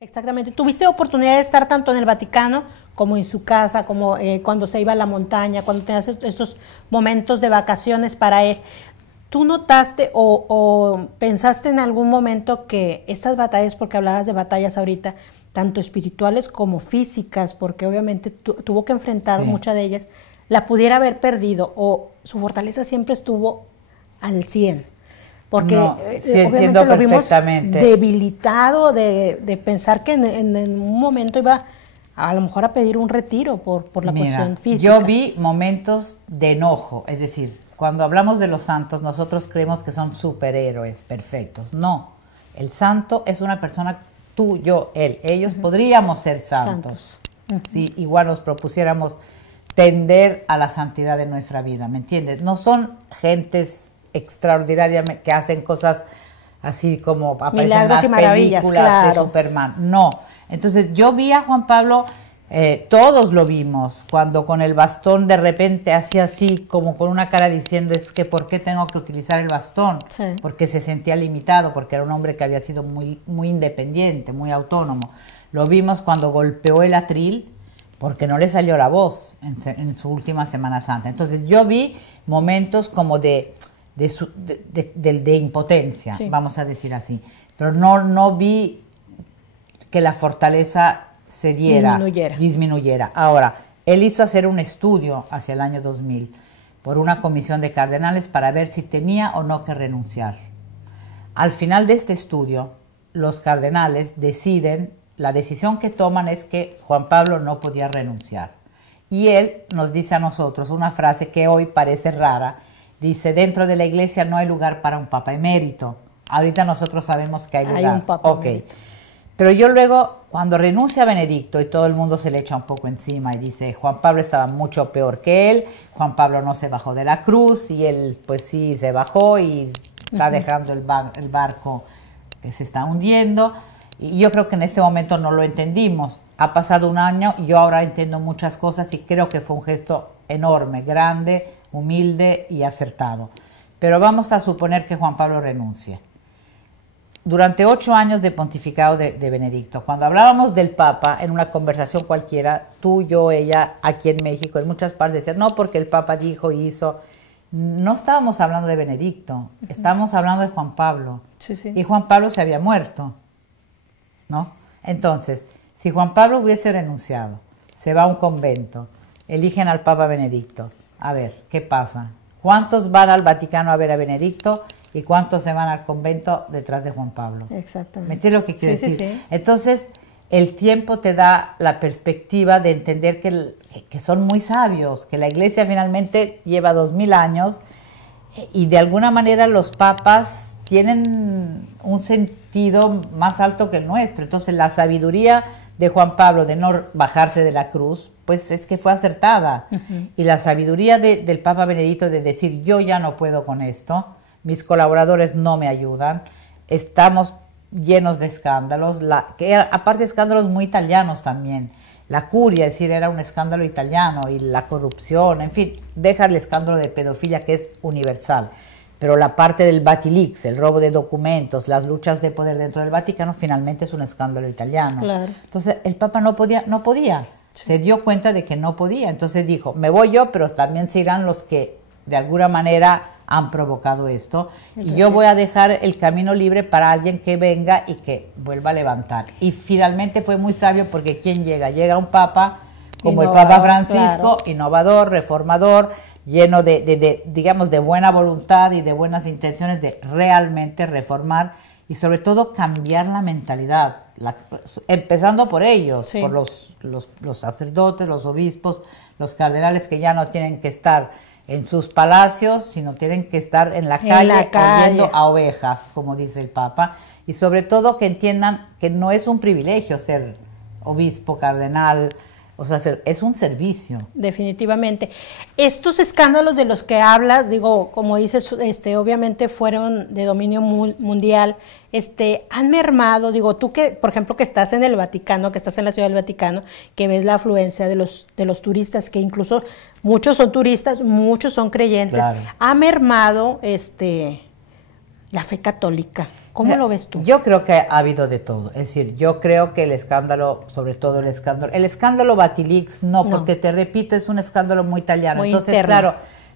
Exactamente. ¿Tuviste oportunidad de estar tanto en el Vaticano como en su casa, como cuando se iba a la montaña, cuando tenías estos momentos de vacaciones para él? ¿Tú notaste o pensaste en algún momento que estas batallas, porque hablabas de batallas ahorita, tanto espirituales como físicas, porque obviamente tuvo que enfrentar muchas de ellas, la pudiera haber perdido o su fortaleza siempre estuvo al 100? Porque no, sí, entiendo lo vimos perfectamente. debilitado de pensar que en un momento iba a lo mejor a pedir un retiro por la cuestión física. Yo vi momentos de enojo, es decir, cuando hablamos de los santos, nosotros creemos que son superhéroes perfectos. No, el santo es una persona, tú, yo, él. Ellos podríamos ser santos. Si igual nos propusiéramos tender a la santidad de nuestra vida, ¿me entiendes? No son gentes extraordinarias que hacen cosas así como aparecen en las películas de Superman. No. Entonces yo vi a Juan Pablo, todos lo vimos, cuando con el bastón de repente hacía así como con una cara diciendo, es que ¿por qué tengo que utilizar el bastón? Sí. Porque se sentía limitado, porque era un hombre que había sido muy independiente, muy autónomo. Lo vimos cuando golpeó el atril, porque no le salió la voz en su última Semana Santa. Entonces yo vi momentos como de impotencia, vamos a decir así. Pero no vi que la fortaleza se disminuyera. Ahora, él hizo hacer un estudio hacia el año 2000 por una comisión de cardenales para ver si tenía o no que renunciar. Al final de este estudio, los cardenales la decisión que toman es que Juan Pablo no podía renunciar. Y él nos dice a nosotros una frase que hoy parece rara. Dice, dentro de la iglesia no hay lugar para un papa emérito. Ahorita nosotros sabemos que hay lugar. Hay un papa emérito. Pero yo luego, cuando renuncia a Benedicto y todo el mundo se le echa un poco encima y dice, Juan Pablo estaba mucho peor que él, Juan Pablo no se bajó de la cruz y él pues sí se bajó y está dejando el barco que se está hundiendo. Y yo creo que en ese momento no lo entendimos. Ha pasado un año y yo ahora entiendo muchas cosas y creo que fue un gesto enorme, grande, humilde y acertado. Pero vamos a suponer que Juan Pablo renuncie. Durante 8 años de pontificado de Benedicto, cuando hablábamos del Papa en una conversación cualquiera, tú, yo, ella, aquí en México, en muchas partes decían, no, porque el Papa dijo, hizo. No estábamos hablando de Benedicto, estábamos hablando de Juan Pablo. Sí. Y Juan Pablo se había muerto, ¿no? Entonces, si Juan Pablo hubiese renunciado, se va a un convento, eligen al Papa Benedicto. A ver, ¿qué pasa? ¿Cuántos van al Vaticano a ver a Benedicto y cuántos se van al convento detrás de Juan Pablo? Exactamente. ¿Me entiendes lo que quiero decir? Sí. Entonces, el tiempo te da la perspectiva de entender que son muy sabios, que la Iglesia finalmente lleva 2000 años y de alguna manera los papas tienen un sentido más alto que el nuestro. Entonces, la sabiduría de Juan Pablo de no bajarse de la cruz, pues es que fue acertada. Y la sabiduría del Papa Benedicto de decir, yo ya no puedo con esto, mis colaboradores no me ayudan, estamos llenos de escándalos, aparte escándalos muy italianos también. La curia, es decir, era un escándalo italiano, y la corrupción, en fin, deja el escándalo de pedofilia que es universal. Pero la parte del Batilix, el robo de documentos, las luchas de poder dentro del Vaticano, finalmente es un escándalo italiano. Claro. Entonces, el Papa no podía. Sí. Se dio cuenta de que no podía. Entonces dijo, me voy yo, pero también se irán los que de alguna manera han provocado esto. Y yo voy a dejar el camino libre para alguien que venga y que vuelva a levantar. Y finalmente fue muy sabio porque ¿quién llega? Llega un Papa como el Papa Francisco, claro, innovador, reformador, lleno digamos, de buena voluntad y de buenas intenciones de realmente reformar y sobre todo cambiar la mentalidad, empezando por ellos, sí, por los sacerdotes, los obispos, los cardenales, que ya no tienen que estar en sus palacios, sino tienen que estar en la calle oyendo a ovejas, como dice el Papa, y sobre todo que entiendan que no es un privilegio ser obispo, cardenal. O sea, es un servicio. Definitivamente. Estos escándalos de los que hablas, digo, como dices, obviamente fueron de dominio mundial, han mermado, digo, tú que, por ejemplo, que estás en el Vaticano, que estás en la Ciudad del Vaticano, que ves la afluencia de los turistas, que incluso muchos son turistas, muchos son creyentes, claro, ha mermado la fe católica ¿Cómo lo ves tú? Yo creo que ha habido de todo. Es decir, yo creo que el escándalo, sobre todo el escándalo Batilix, no, porque te repito, es un escándalo muy italiano. Muy Entonces, interno. claro,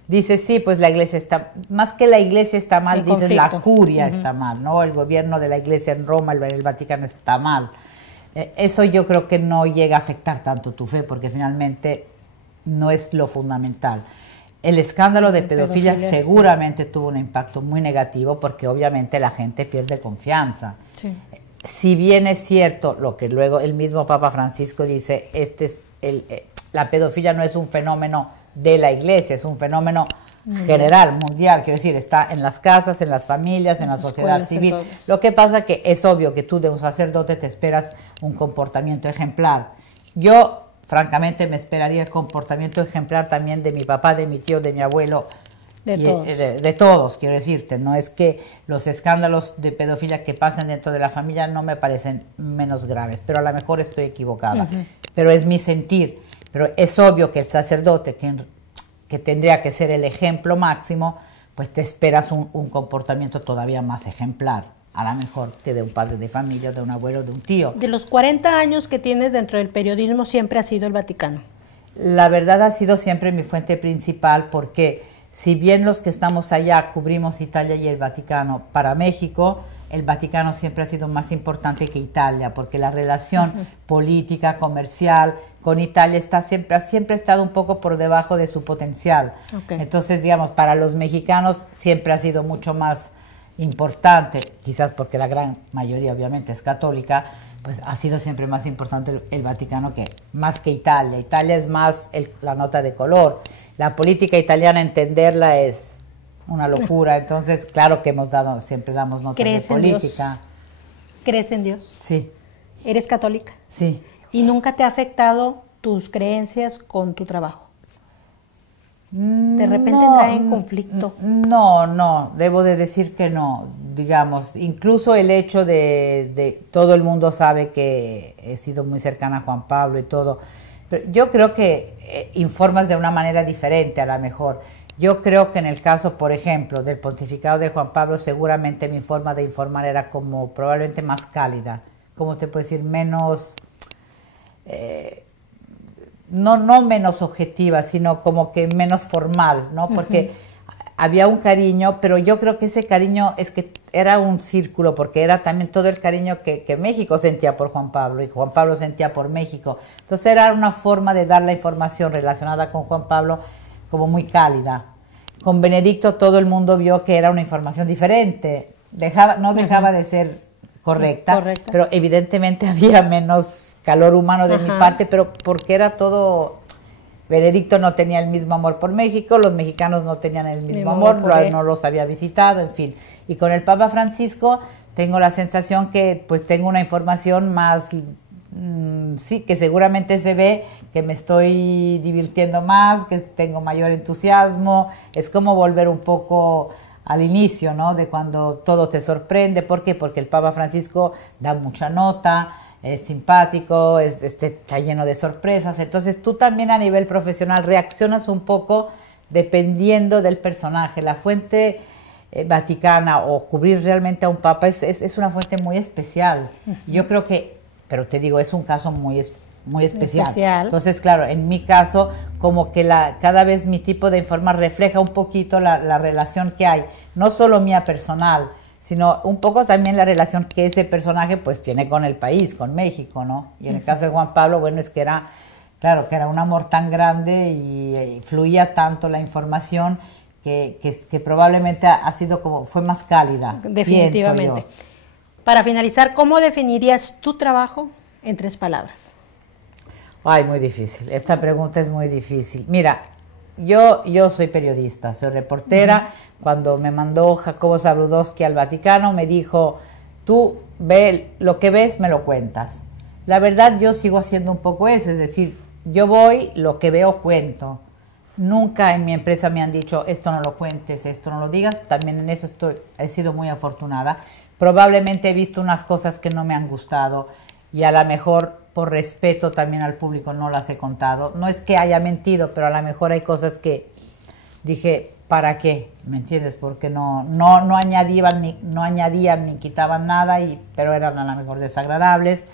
dice, sí, pues la iglesia está, más que la iglesia está mal, El dicen la conflicto. curia está mal, ¿no? El gobierno de la iglesia en Roma, el Vaticano está mal. Eso yo creo que no llega a afectar tanto tu fe, porque finalmente no es lo fundamental. El escándalo de pedofilia seguramente tuvo un impacto muy negativo porque obviamente la gente pierde confianza. Sí. Si bien es cierto lo que luego el mismo Papa Francisco dice, la pedofilia no es un fenómeno de la iglesia, es un fenómeno general, mundial, quiero decir, está en las casas, en las familias, en la sociedad civil. Lo que pasa que es obvio que tú de un sacerdote te esperas un comportamiento ejemplar. Yo francamente me esperaría el comportamiento ejemplar también de mi papá, de mi tío, de mi abuelo, de todos, quiero decirte. No es que los escándalos de pedofilia que pasan dentro de la familia no me parecen menos graves, pero a lo mejor estoy equivocada. Pero es mi sentir. Pero es obvio que el sacerdote, que tendría que ser el ejemplo máximo, pues te esperas un comportamiento todavía más ejemplar, a lo mejor que de un padre de familia, de un abuelo, de un tío. De los 40 años que tienes dentro del periodismo, siempre ha sido el Vaticano. La verdad ha sido siempre mi fuente principal, porque si bien los que estamos allá cubrimos Italia y el Vaticano, para México el Vaticano siempre ha sido más importante que Italia, porque la relación política, comercial con Italia siempre ha estado un poco por debajo de su potencial. Entonces, digamos, para los mexicanos siempre ha sido mucho más importante, quizás porque la gran mayoría obviamente es católica, pues ha sido siempre más importante el Vaticano más que Italia. Italia es más la nota de color. La política italiana, entenderla es una locura. Entonces, claro que siempre damos notas de política. ¿Crees en Dios? Sí. ¿Eres católica? Sí. ¿Y nunca te ha afectado tus creencias con tu trabajo? ¿De repente entra en conflicto? No, debo de decir que no, digamos, incluso el hecho de todo el mundo sabe que he sido muy cercana a Juan Pablo y todo, pero yo creo que informas de una manera diferente a lo mejor. Yo creo que en el caso, por ejemplo, del pontificado de Juan Pablo, seguramente mi forma de informar era como probablemente más cálida, como te puedo decir, menos... no menos objetiva, sino como que menos formal, ¿no? Porque había un cariño, pero yo creo que ese cariño es que era un círculo, porque era también todo el cariño que México sentía por Juan Pablo y Juan Pablo sentía por México. Entonces era una forma de dar la información relacionada con Juan Pablo como muy cálida. Con Benedicto todo el mundo vio que era una información diferente, no dejaba de ser correcta, pero evidentemente había menos calor humano de mi parte, pero porque era todo... Benedicto no tenía el mismo amor por México, los mexicanos no tenían el mismo amor, no los había visitado, en fin. Y con el Papa Francisco tengo la sensación que pues tengo una información más, sí, que seguramente se ve, que me estoy divirtiendo más, que tengo mayor entusiasmo, es como volver un poco al inicio, ¿no? De cuando todo te sorprende. ¿Por qué? Porque el Papa Francisco da mucha nota, es simpático, está lleno de sorpresas. Entonces tú también a nivel profesional reaccionas un poco dependiendo del personaje. La fuente vaticana o cubrir realmente a un papa es una fuente muy especial. Yo creo que, pero te digo, es un caso muy especial. Entonces, claro, en mi caso, como que cada vez mi tipo de informar refleja un poquito la relación que hay, no solo mía personal, sino un poco también la relación que ese personaje pues tiene con el país, con México, ¿no? Y en el caso de Juan Pablo, bueno, es que era, claro, que era un amor tan grande y fluía tanto la información que probablemente fue más cálida. Definitivamente. Para finalizar, ¿cómo definirías tu trabajo en 3 palabras? Ay, muy difícil. Esta pregunta es muy difícil. Mira, yo soy periodista, soy reportera. Cuando me mandó Jacobo Zabludowski al Vaticano, me dijo, tú lo que ves, me lo cuentas. La verdad, yo sigo haciendo un poco eso, es decir, yo voy, lo que veo, cuento. Nunca en mi empresa me han dicho, esto no lo cuentes, esto no lo digas. También en eso he sido muy afortunada. Probablemente he visto unas cosas que no me han gustado y a lo mejor por respeto también al público no las he contado. No es que haya mentido, pero a lo mejor hay cosas que dije, ¿para qué? ¿Me entiendes? Porque no añadían ni quitaban nada, pero eran a lo mejor desagradables.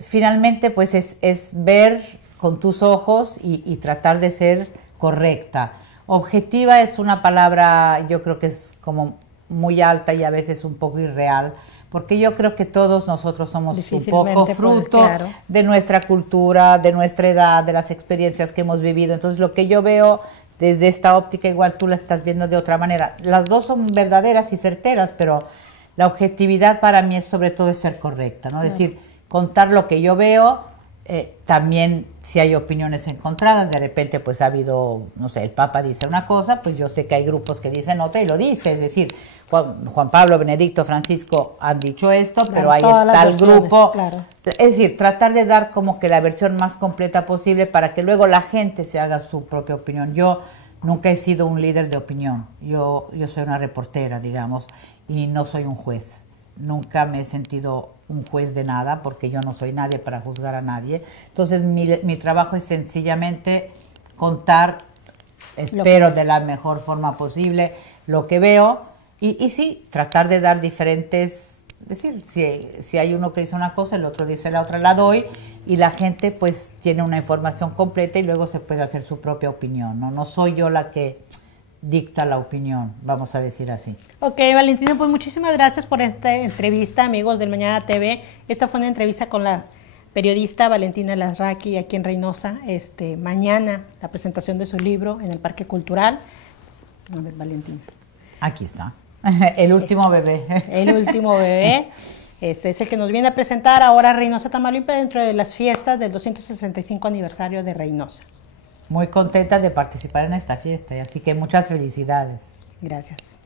Finalmente, pues es ver con tus ojos y tratar de ser correcta. Objetiva es una palabra, yo creo que es como muy alta y a veces un poco irreal, porque yo creo que todos nosotros somos un poco fruto de nuestra cultura, de nuestra edad, de las experiencias que hemos vivido. Entonces, lo que yo veo desde esta óptica, igual tú la estás viendo de otra manera. Las dos son verdaderas y certeras, pero la objetividad para mí es sobre todo ser correcta, ¿no? Es decir, contar lo que yo veo. También si hay opiniones encontradas, de repente pues ha habido, no sé, el Papa dice una cosa, pues yo sé que hay grupos que dicen otra y lo dice, es decir, Juan Pablo, Benedicto, Francisco han dicho esto, pero hay tal grupo, es decir, tratar de dar como que la versión más completa posible para que luego la gente se haga su propia opinión. Yo nunca he sido un líder de opinión, yo soy una reportera, digamos, y no soy un juez. Nunca me he sentido un juez de nada, porque yo no soy nadie para juzgar a nadie. Entonces, mi trabajo es sencillamente contar, espero de la mejor forma posible, lo que veo, y sí, tratar de dar diferentes, es decir, si hay uno que dice una cosa, el otro dice la otra, la doy, y la gente pues tiene una información completa y luego se puede hacer su propia opinión, ¿no? No soy yo la que dicta la opinión, vamos a decir así. Ok, Valentina, pues muchísimas gracias por esta entrevista, amigos del Mañana TV. Esta fue una entrevista con la periodista Valentina Larraqui aquí en Reynosa. Mañana la presentación de su libro en el Parque Cultural. A ver, Valentina. Aquí está, el último bebé. El último bebé. Este es el que nos viene a presentar ahora Reynosa, Tamaulipas, dentro de las fiestas del 265 aniversario de Reynosa. Muy contenta de participar en esta fiesta, así que muchas felicidades. Gracias.